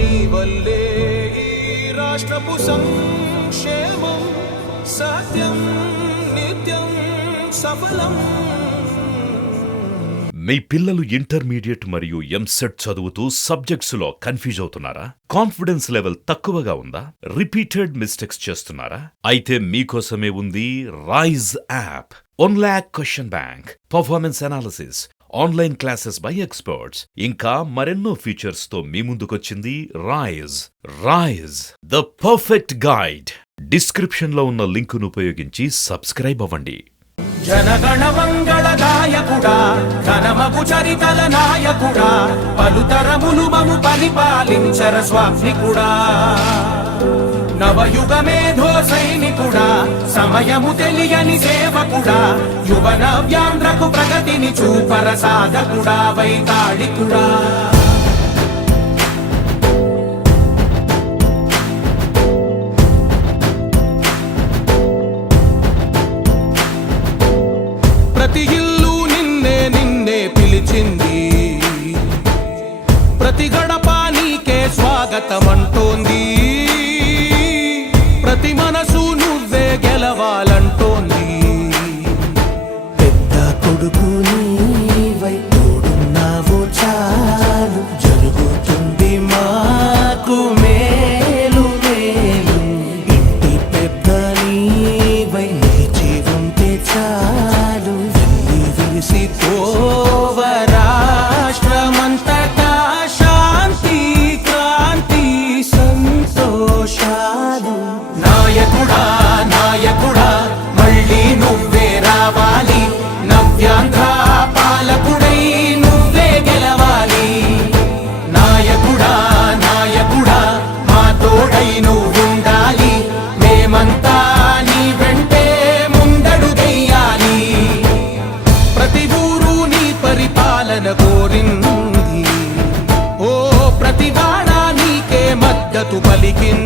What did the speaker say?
నీ వల్లే ఈ రాష్ట్రపు సంక్షేమం సత్యం నిత్యం సఫలం. మీ పిల్లలు ఇంటర్మీడియట్ మరియు ఎంసెట్ చదువుతూ సబ్జెక్ట్స్ లో కన్ఫ్యూజ్ అవుతున్నారా? కాన్ఫిడెన్స్ లెవెల్ తక్కువగా ఉందా? రిపీటెడ్ మిస్టేక్స్ చేస్తున్నారా? అయితే మీకోసమే ఉంది Rise app. 1 lakh question bank, performance analysis, online classes by experts, ఇంకా మరెన్నో ఫీచర్స్ తో మీ ముందుకొచ్చింది Rise the perfect guide. Description లో ఉన్న లింకును ఉపయోగించి సబ్స్క్రైబ్ అవ్వండి. జనగణ మంగళదాయకుడా, ఘనమగు చరితల నాయకుడా, పలుతరములు మము పరిపాలించర స్వామికుడా, నవయుగ మేధో సైనికుడా, సమయము తెలియని సేవకుడా, యువన వ్యాంధ్రకు ప్రగతిని చూపర సాధకుడా, వైతాళికుడా. ప్రతి ఇల్లు నిన్నే పిలిచింది, ప్రతి గడప నీకే స్వాగతమంటోంది, ప్రతి మనసు నువ్వే గెలవాలంటోంది. పెద్ద కొడుకు నీవై తోడున్నావు చాలు, జరుగుతుంది మాకు మేలు మేలు. ఇంటి పెద్ద నీవై నిలిచి ఉంటే చాలు, విరిసిపోవ రాష్ట్రమంతటా శాంతి క్రాంతి సంతోషాలు. నాయకుడా నాయకుడా మళ్ళీ నువ్వే రావాలి, నవ్యాంధ్ర పాలకుడై నువ్వే గెలవాలి. నాయకుడా నాయకుడా మా తోడై నువ్వుండాలి, మేమంతా నీ వెంటే ముందడుగెయ్యాలి. ప్రతి ఊరు నీ పరిపాలన కోరింది, ఓ ప్రతి వాడ నీకే మద్దతు పలికింది.